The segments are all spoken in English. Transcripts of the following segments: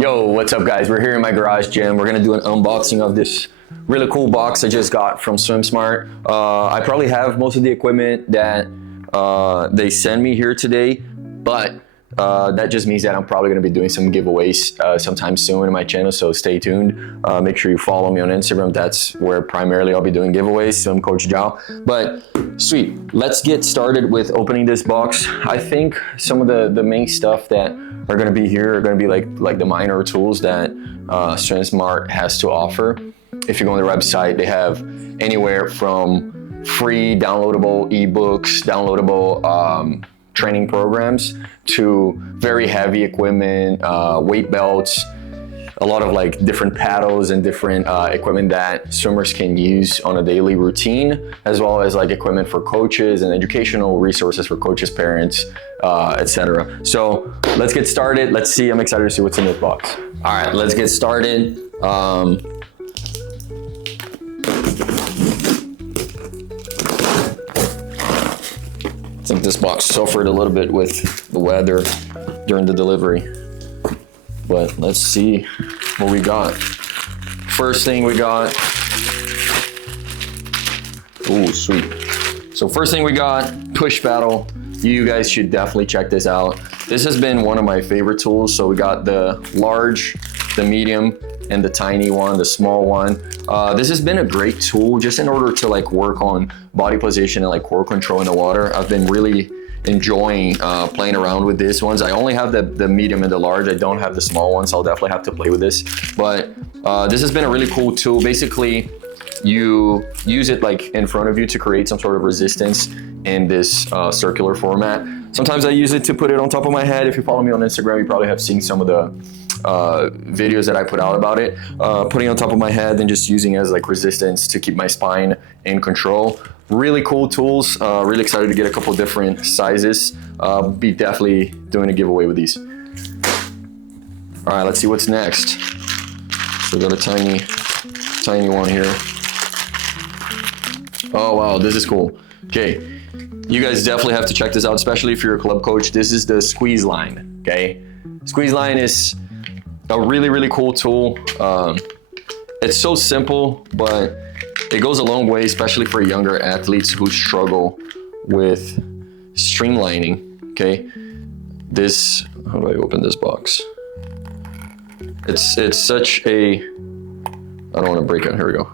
Yo, what's up guys? We're here in my garage gym. We're gonna do an unboxing of this really cool box I just got from SWIMSMART. I probably have most of the equipment that they send me here today, but that just means that I'm probably gonna be doing some giveaways sometime soon in my channel, so stay tuned. Make sure you follow me on Instagram. That's where primarily I'll be doing giveaways, Swim Coach Jao. But sweet, let's get started with opening this box. I think some of the main stuff that are going to be here are going to be like the minor tools that SWIMSMART has to offer. If you go on their website, they have anywhere from free downloadable ebooks, downloadable training programs, to very heavy equipment, weight belts, a lot of like different paddles and different equipment that swimmers can use on a daily routine, as well as like equipment for coaches and educational resources for coaches, parents, etc. So let's get started. Let's see. I'm excited to see what's in this box. All right, let's get started. I think this box suffered a little bit with the weather during the delivery, but let's see what we got. First thing we got, ooh, sweet. So first thing we got, push paddle. You guys should definitely check this out. This has been one of my favorite tools. So we got the large, the medium, and the tiny one, the small one. This has been a great tool just in order to like work on body position and like core control in the water. I've been really enjoying playing around with these ones. I only have the medium and the large. I don't have the small ones, so I'll definitely have to play with this. But this has been a really cool tool. Basically, you use it like in front of you to create some sort of resistance in this circular format. Sometimes I use it to put it on top of my head. If you follow me on Instagram, you probably have seen some of the videos that I put out about it. Putting it on top of my head and just using it as like resistance to keep my spine in control. Really cool tools. Really excited to get a couple different sizes. Be definitely doing a giveaway with these. All right, let's see what's next. So we got a tiny one here. Oh wow, this is cool. Okay, you guys definitely have to check this out, especially if you're a club coach. This is the squeeze line, okay? Squeeze line is a really cool tool. It's so simple, but it goes a long way, especially for younger athletes who struggle with streamlining, okay? This, how do I open this box? It's such a, I don't want to break it, here we go.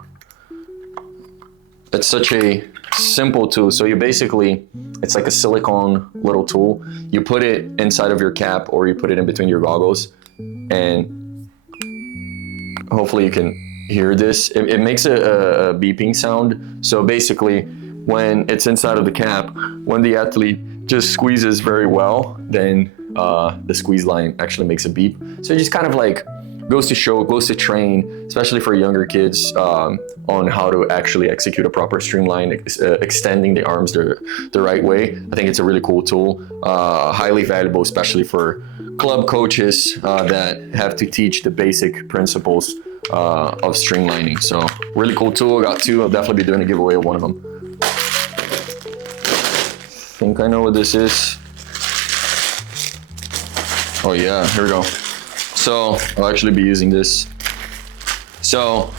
It's such a simple tool. So you basically, it's like a silicone little tool. You put it inside of your cap or you put it in between your goggles, and hopefully you can hear this. It makes a beeping sound. So basically, when it's inside of the cap, when the athlete just squeezes very well, then the squeeze line actually makes a beep. So it just kind of like goes to train, especially for younger kids, on how to actually execute a proper streamline, extending the arms the right way. I think it's a really cool tool, highly valuable, especially for club coaches that have to teach the basic principles of streamlining. So really cool tool. I got two. I'll definitely be doing a giveaway of one of them. I think I know what this is. Oh yeah, here we go. So I'll actually be using this. So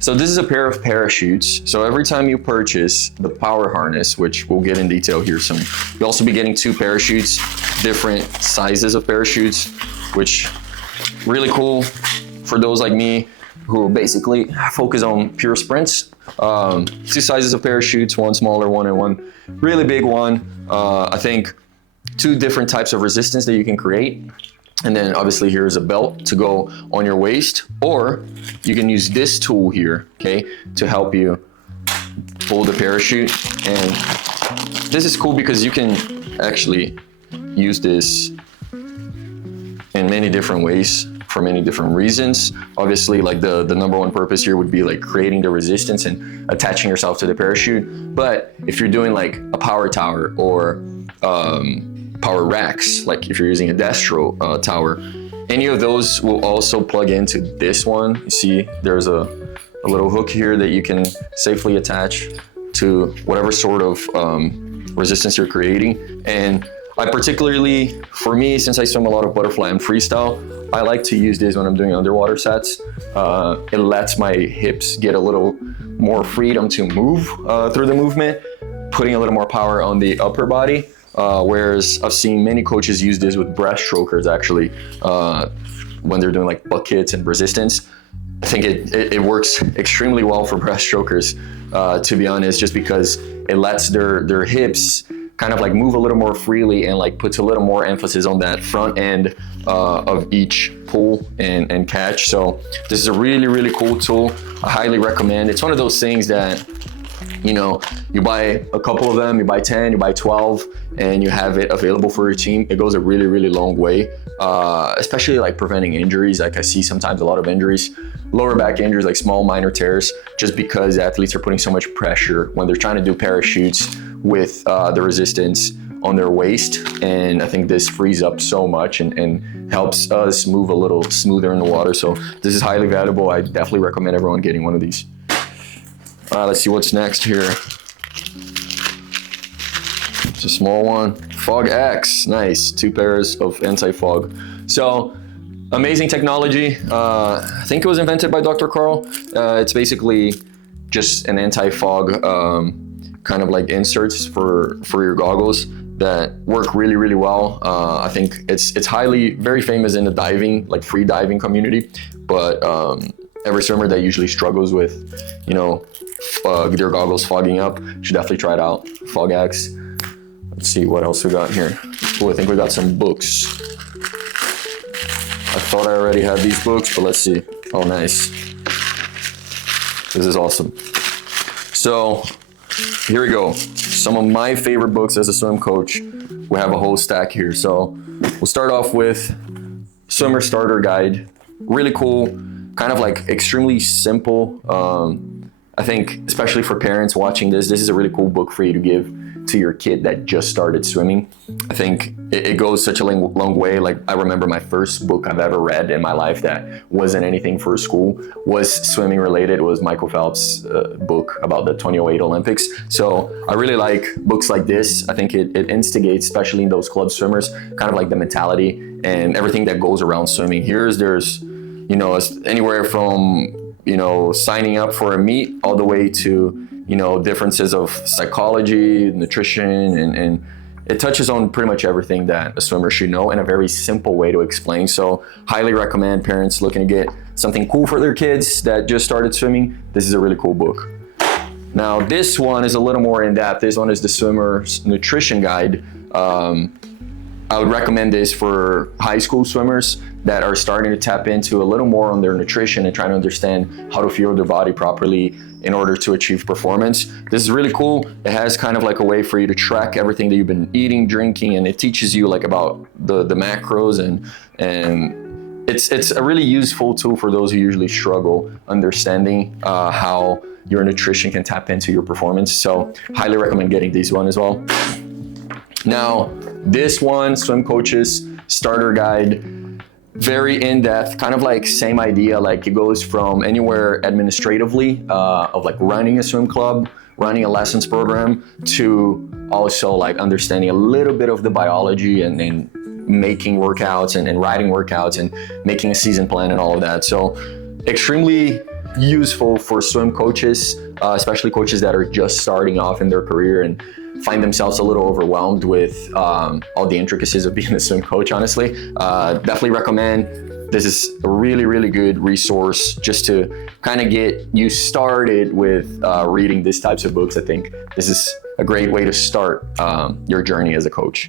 this is a pair of parachutes. So every time you purchase the power harness, which we'll get in detail here soon, you'll also be getting two parachutes, different sizes of parachutes, which really cool for those like me who basically focus on pure sprints. Two sizes of parachutes, one smaller one and one really big one. I think two different types of resistance that you can create. And then obviously here's a belt to go on your waist, or you can use this tool here, okay, to help you pull the parachute. And this is cool because you can actually use this in many different ways for many different reasons. Obviously, like the number one purpose here would be like creating the resistance and attaching yourself to the parachute. But if you're doing like a power tower or power racks, like if you're using a Destro tower, any of those will also plug into this one. You see there's a little hook here that you can safely attach to whatever sort of resistance you're creating. And I particularly, for me, since I swim a lot of butterfly and freestyle, I like to use this when I'm doing underwater sets. It lets my hips get a little more freedom to move through the movement, putting a little more power on the upper body. Whereas I've seen many coaches use this with breaststrokers actually, when they're doing like buckets and resistance. I think it works extremely well for breaststrokers, to be honest, just because it lets their hips kind of like move a little more freely and like puts a little more emphasis on that front end of each pull and catch. So this is a really, really cool tool. I highly recommend. It's one of those things that, you know, you buy a couple of them, you buy 10, you buy 12, and you have it available for your team. It goes a really, really long way, especially like preventing injuries. Like I see sometimes a lot of injuries, lower back injuries, like small minor tears, just because athletes are putting so much pressure when they're trying to do parachutes with the resistance on their waist. And I think this frees up so much and helps us move a little smoother in the water. So this is highly valuable. I definitely recommend everyone getting one of these. Let's see what's next here. It's a small one. Fog X, nice. 2 pairs of anti-fog. So amazing technology. I think it was invented by Dr. Carl. It's basically just an anti-fog kind of like inserts for your goggles that work really, really well. I think it's very famous in the diving, like free diving community, but every swimmer that usually struggles with, you know, their goggles fogging up should definitely try it out. Fog X. Let's see what else we got here. Oh, I think we got some books. I thought I already had these books, but let's see. Oh, nice. This is awesome. So here we go. Some of my favorite books as a swim coach. We have a whole stack here. So we'll start off with Swimmer Starter Guide. Really cool, kind of like extremely simple. I think especially for parents watching this is a really cool book for you to give to your kid that just started swimming. I think it goes such a long way. Like I remember my first book I've ever read in my life that wasn't anything for school was swimming related. It was Michael Phelps' book about the 2008 Olympics. So I really like books like this. I think it instigates, especially in those club swimmers, kind of like the mentality and everything that goes around swimming. There's, you know, anywhere from, you know, signing up for a meet all the way to, you know, differences of psychology, nutrition, and it touches on pretty much everything that a swimmer should know in a very simple way to explain. So highly recommend parents looking to get something cool for their kids that just started swimming. This is a really cool book. Now this one is a little more in depth. This one is the Swimmer's Nutrition Guide. I would recommend this for high school swimmers that are starting to tap into a little more on their nutrition and trying to understand how to fuel their body properly in order to achieve performance. This is really cool. It has kind of like a way for you to track everything that you've been eating, drinking, and it teaches you like about the macros and it's a really useful tool for those who usually struggle understanding how your nutrition can tap into your performance. So highly recommend getting this one as well. Now, this one, Swim Coach's Starter Guide, very in-depth, kind of like same idea, like it goes from anywhere administratively of like running a swim club, running a lessons program, to also like understanding a little bit of the biology and making workouts and writing workouts and making a season plan and all of that. So extremely useful for swim coaches, especially coaches that are just starting off in their career and find themselves a little overwhelmed with all the intricacies of being a swim coach, honestly. Definitely recommend. This is a really, really good resource just to kind of get you started with reading these types of books. I think this is a great way to start your journey as a coach.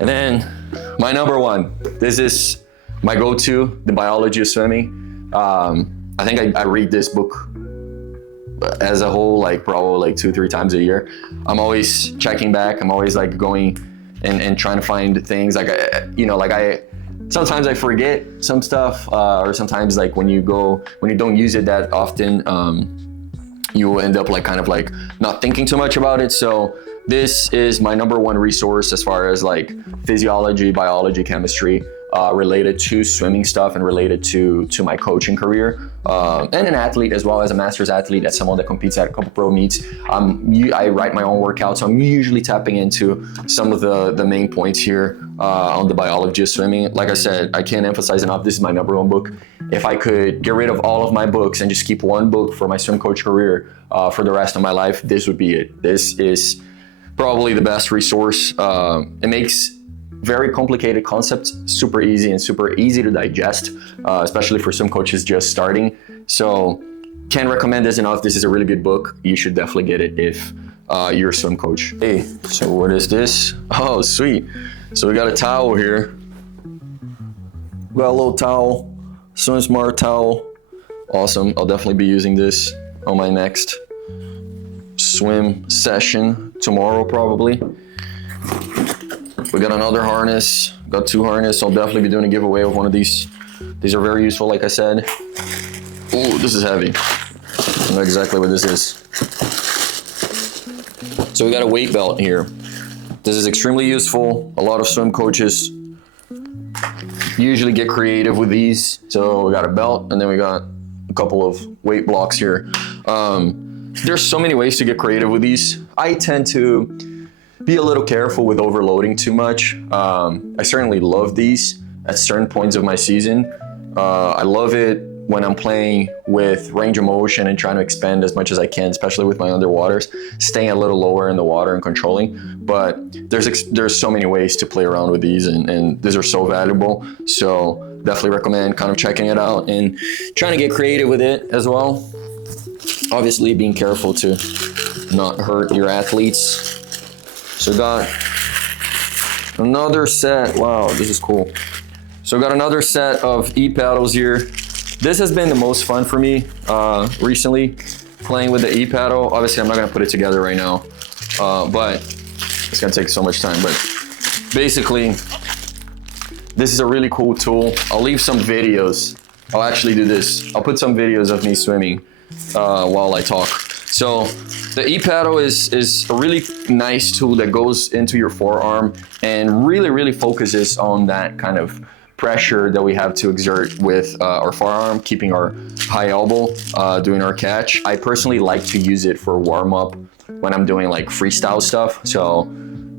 And then my number one, this is my go-to, The Biology of Swimming. I think I read this book as a whole, like probably like 2-3 times a year. I'm always checking back. I'm always like going and trying to find things like, sometimes I forget some stuff, or sometimes like when you don't use it that often, you will end up like kind of like not thinking too much about it. So this is my number one resource as far as like physiology, biology, chemistry. related to swimming stuff and related to my coaching career, and an athlete as well, as a master's athlete, as someone that competes at a couple pro meets. I write my own workouts, so I'm usually tapping into some of the main points here on the biology of swimming. Like I said, I can't emphasize enough, this is my #1 book. If I could get rid of all of my books and just keep one book for my swim coach career for the rest of my life, this would be it. This is probably the best resource. It makes very complicated concepts super easy and super easy to digest, especially for swim coaches just starting. So can't recommend this enough. This is a really good book. You should definitely get it if you're a swim coach. Hey, so what is this? Oh, sweet. So we got a towel here. We got a little towel, SWIMSMART towel. Awesome. I'll definitely be using this on my next swim session tomorrow, probably. We got another harness, got 2 harnesses. I'll definitely be doing a giveaway of one of these. These are very useful, like I said. Oh, this is heavy. I know exactly what this is. So we got a weight belt here. This is extremely useful. A lot of swim coaches usually get creative with these. So we got a belt, and then we got a couple of weight blocks here. There's so many ways to get creative with these. I tend to be a little careful with overloading too much. I certainly love these at certain points of my season. I love it when I'm playing with range of motion and trying to expand as much as I can, especially with my underwaters, staying a little lower in the water and controlling. But there's so many ways to play around with these, and these are so valuable. So definitely recommend kind of checking it out and trying to get creative with it as well. Obviously being careful to not hurt your athletes. So got another set. Wow, this is cool. So got another set of e-paddles here. This has been the most fun for me recently, playing with the e-paddle. Obviously, I'm not gonna put it together right now, but it's gonna take so much time. But basically, this is a really cool tool. I'll leave some videos. I'll actually do this. I'll put some videos of me swimming while I talk. So the e-paddle is a really nice tool that goes into your forearm and really focuses on that kind of pressure that we have to exert with our forearm, keeping our high elbow, doing our catch. I personally like to use it for warm up when I'm doing like freestyle stuff. So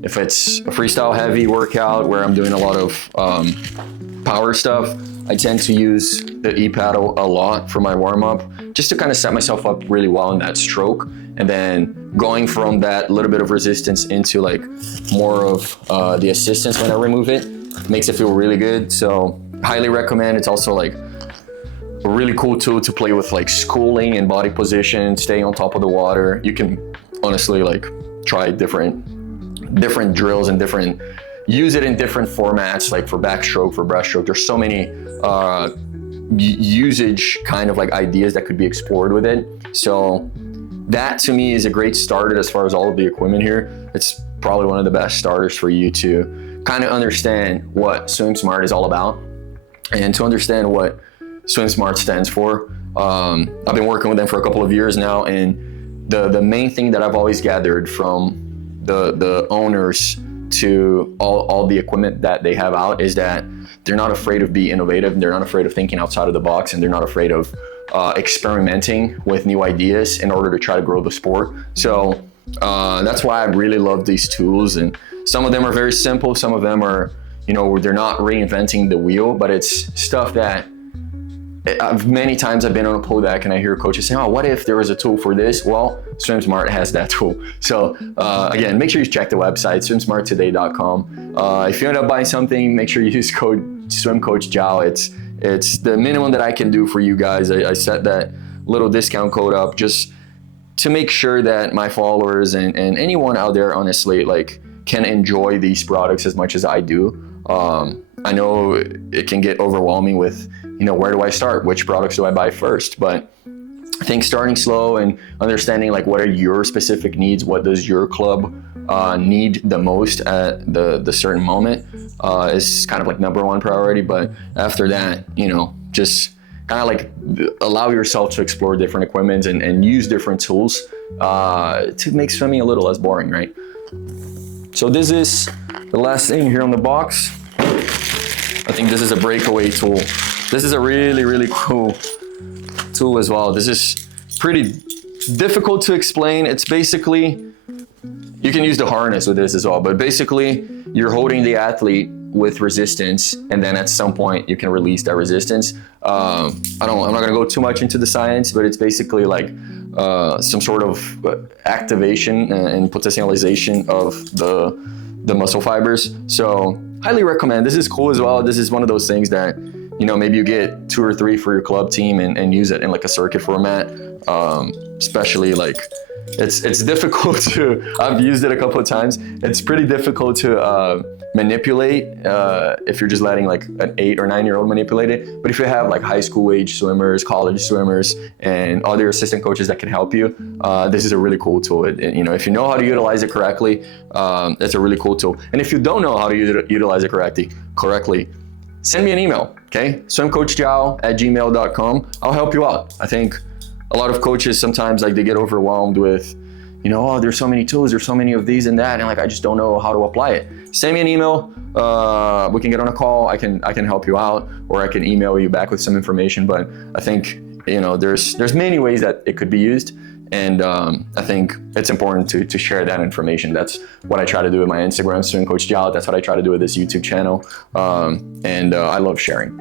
if it's a freestyle heavy workout where I'm doing a lot of power stuff, I tend to use the e-paddle a lot for my warm up, just to kind of set myself up really well in that stroke. And then going from that little bit of resistance into like more of the assistance when I remove it, makes it feel really good. So highly recommend. It's also like a really cool tool to play with, like schooling and body position, staying on top of the water. You can honestly like try different drills and use it in different formats, like for backstroke, for breaststroke. There's so many usage kind of like ideas that could be explored with it. So that to me is a great starter as far as all of the equipment here. It's probably one of the best starters for you to kind of understand what SWIMSMART is all about and to understand what SWIMSMART stands for. I've been working with them for a couple of years now, and the main thing that I've always gathered from the owners to all the equipment that they have out is that they're not afraid of being innovative, they're not afraid of thinking outside of the box, and they're not afraid of experimenting with new ideas in order to try to grow the sport. So that's why I really love these tools, and some of them are very simple, some of them are, you know, they're not reinventing the wheel, but it's stuff that many times I've been on a pool deck and I hear coaches say, oh, what if there was a tool for this? Well, SWIMSMART has that tool. So again, make sure you check the website, swimsmarttoday.com. If you end up buying something, make sure you use code SwimCoachJao. It's the minimum that I can do for you guys. I set that little discount code up just to make sure that my followers and anyone out there, honestly, like can enjoy these products as much as I do. I know it can get overwhelming with, you know, where do I start? Which products do I buy first? But I think starting slow and understanding like what are your specific needs, what does your club need the most at the certain moment is kind of like #1 priority. But after that, you know, just kind of like allow yourself to explore different equipment and use different tools to make swimming a little less boring, right? So this is the last thing here on the box. I think this is a breakaway tool. This is a really, really cool tool as well. This is pretty difficult to explain. It's basically, you can use the harness with this as well, but basically you're holding the athlete with resistance, and then at some point you can release that resistance. I'm not gonna go too much into the science, but it's basically like some sort of activation and potentialization of the muscle fibers. So highly recommend. This is cool as well. This is one of those things that, you know, maybe you get 2 or 3 for your club team and use it in like a circuit format. Especially like, it's difficult to, I've used it a couple of times. It's pretty difficult to manipulate if you're just letting like an 8 or 9-year-old manipulate it. But if you have like high school age swimmers, college swimmers, and other assistant coaches that can help you, this is a really cool tool. You know, if you know how to utilize it correctly, it's a really cool tool. And if you don't know how to utilize it correctly, send me an email, okay? swimcoachjiao@gmail.com. I'll help you out. I think a lot of coaches sometimes like they get overwhelmed with, you know, oh, there's so many tools, there's so many of these and that, and like I just don't know how to apply it. Send me an email. We can get on a call. I can help you out, or I can email you back with some information. But I think, you know, there's many ways that it could be used, and I think it's important to share that information. That's what I try to do with my Instagram, SwimCoachJiao. That's what I try to do with this YouTube channel, and I love sharing.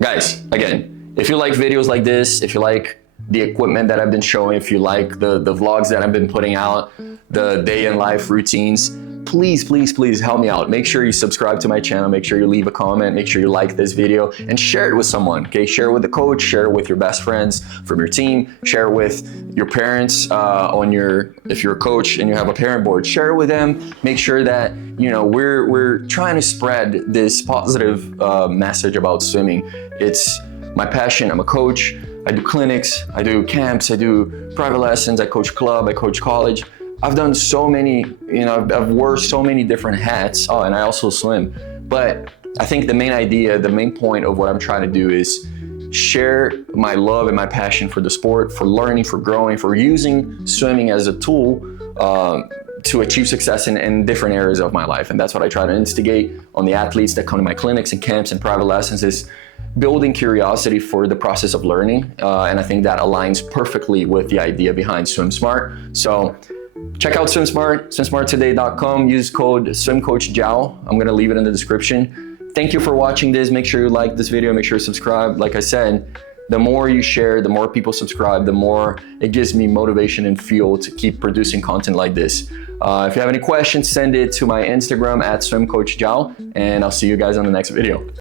Guys, again, if you like videos like this, if you like the equipment that I've been showing, if you like the vlogs that I've been putting out, the day in life routines, please, please, please help me out. Make sure you subscribe to my channel, make sure you leave a comment, make sure you like this video, and share it with someone, okay? Share it with the coach, share it with your best friends from your team, share it with your parents if you're a coach and you have a parent board, share it with them. Make sure that, you know, we're trying to spread this positive message about swimming. It's my passion. I'm a coach. I do clinics, I do camps, I do private lessons, I coach club, I coach college. I've done so many, you know, I've worn so many different hats. Oh, and I also swim. But I think the main idea, the main point of what I'm trying to do is share my love and my passion for the sport, for learning, for growing, for using swimming as a tool to achieve success in different areas of my life. And that's what I try to instigate on the athletes that come to my clinics and camps and private lessons, is building curiosity for the process of learning. And I think that aligns perfectly with the idea behind SWIMSMART. So check out SWIMSMART, swimsmarttoday.com. Use code SwimCoachJiao. I'm gonna leave it in the description. Thank you for watching this. Make sure you like this video, make sure you subscribe. Like I said, the more you share, the more people subscribe, the more it gives me motivation and fuel to keep producing content like this. If you have any questions, send it to my Instagram @SwimCoachJiao, and I'll see you guys on the next video.